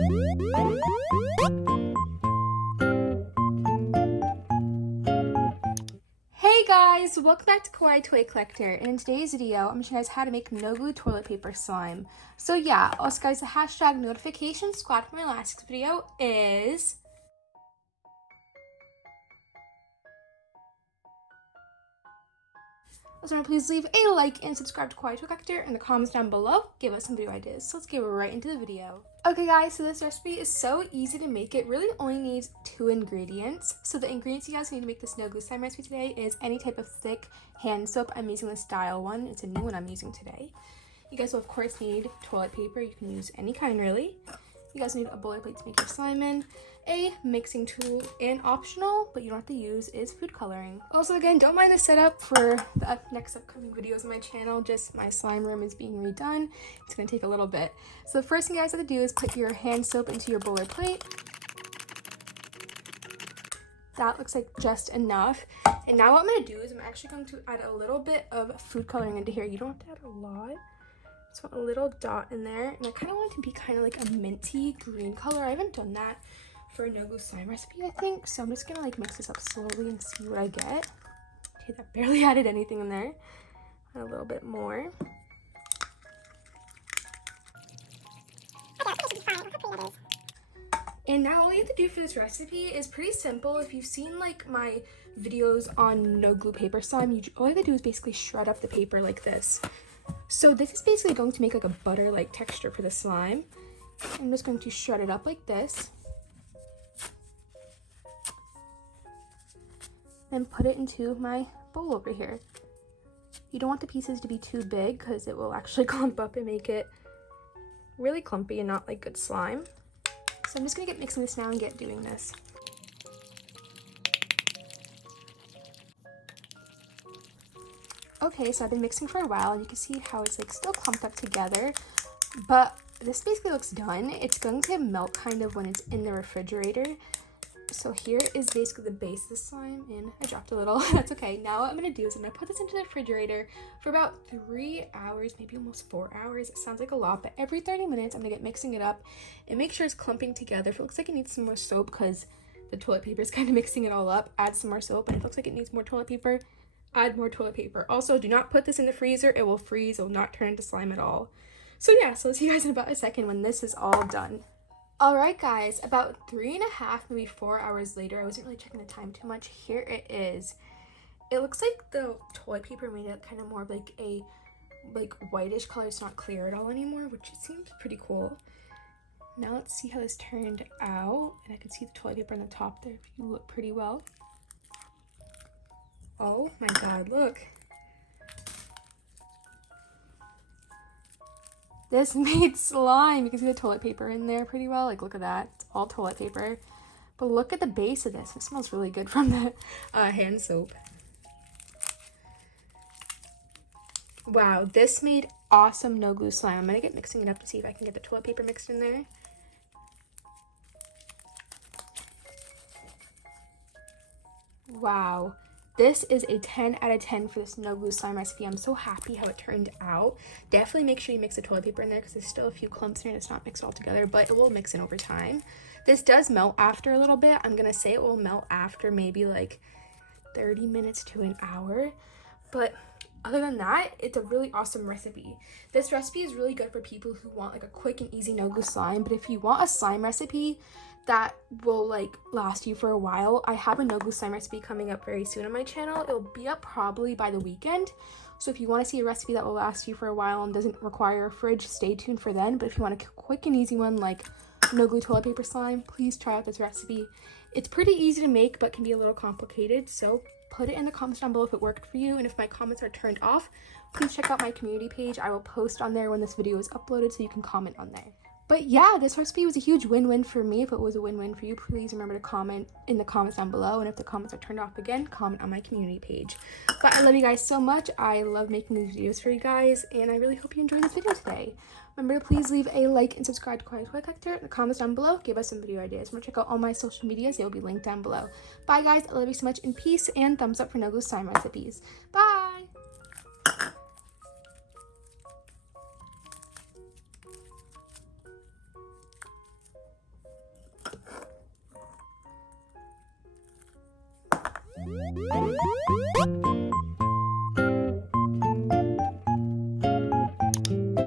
Hey guys, welcome back to Kawaii Toy Collector, and in today's video, I'm going to show you guys how to make no glue toilet paper slime. So yeah, also guys, the hashtag notification squad for my last video is... Also, please leave a like and subscribe to Kawaii Toy Collector in the comments down below. Give us some video ideas. So let's get right into the video. Okay guys, so this recipe is so easy to make. It really only needs 2 ingredients. So the ingredients you guys need to make this no glue slime recipe today is any type of thick hand soap. I'm using this Dial one. It's a new one I'm using today. You guys will of course need toilet paper. You can use any kind really. You guys need a bowler plate to make your slime in, a mixing tool, and optional, but you don't have to use, is food coloring. Also, again, don't mind the setup for the next upcoming videos on my channel. Just my slime room is being redone. It's going to take a little bit. So the first thing you guys have to do is put your hand soap into your bowler plate. That looks like just enough. And now what I'm going to do is I'm actually going to add a little bit of food coloring into here. You don't have to add a lot. Just want a little dot in there, and I kind of want it to be kind of like a minty green color. I haven't done that for a no glue slime recipe, I think, so I'm just gonna like mix this up slowly and see what I get. Okay, that barely added anything in there. Add a little bit more. And now all you have to do for this recipe is pretty simple. If you've seen like my videos on no glue paper slime, all you have to do is basically shred up the paper like this. So this is basically going to make like a butter-like texture for the slime. I'm just going to shred it up like this. Then put it into my bowl over here. You don't want the pieces to be too big because it will actually clump up and make it really clumpy and not like good slime. So I'm just going to get mixing this now and get doing this. Okay, so I've been mixing for a while and you can see how it's like still clumped up together, but this basically looks done. It's going to melt kind of when it's in the refrigerator. So here is basically the base of the slime, and I dropped a little. That's okay. Now what I'm going to do is I'm going to put this into the refrigerator for about 3 hours, maybe almost 4 hours. It sounds like a lot, but every 30 minutes I'm going to get mixing it up and make sure it's clumping together. If it looks like it needs some more soap because the toilet paper is kind of mixing it all up, add some more soap, and if it looks like it needs more toilet paper, add more toilet paper. Also, do not put this in the freezer. It will freeze. It will not turn into slime at all. So yeah, so I'll see you guys in about a second when this is all done. Alright guys, about 3.5, maybe 4 hours later, I wasn't really checking the time too much. Here it is. It looks like the toilet paper made it kind of more of like a whitish color. It's not clear at all anymore, which seems pretty cool. Now let's see how this turned out. And I can see the toilet paper on the top there if you look pretty well. Oh my god, look. This made slime. You can see the toilet paper in there pretty well. Like, look at that. It's all toilet paper. But look at the base of this. It smells really good from the hand soap. Wow, this made awesome no glue slime. I'm going to get mixing it up to see if I can get the toilet paper mixed in there. Wow. This is a 10 out of 10 for this no glue slime recipe. I'm so happy how it turned out. Definitely make sure you mix the toilet paper in there because there's still a few clumps in it. It's not mixed all together, but it will mix in over time. This does melt after a little bit. I'm going to say it will melt after maybe like 30 minutes to an hour. But other than that, it's a really awesome recipe. This recipe is really good for people who want like a quick and easy no glue slime. But if you want a slime recipe that will like last you for a while, I have a no glue slime recipe coming up very soon on my channel. It'll be up probably by the weekend. So if you want to see a recipe that will last you for a while and doesn't require a fridge, stay tuned for then. But if you want a quick and easy one like no glue toilet paper slime, please try out this recipe. It's pretty easy to make but can be a little complicated, so put it in the comments down below if it worked for you. And if my comments are turned off, please check out my community page. I will post on there when this video is uploaded so you can comment on there. But yeah, this recipe was a huge win-win for me. If it was a win-win for you, please remember to comment in the comments down below. And if the comments are turned off again, comment on my community page. But I love you guys so much. I love making these videos for you guys, and I really hope you enjoyed this video today. Remember to please leave a like and subscribe to Kawaii Toy Collector in the comments down below. Give us some video ideas. Remember to check out all my social medias. They will be linked down below. Bye guys. I love you so much, and peace, and thumbs up for no glue slime recipes. Bye!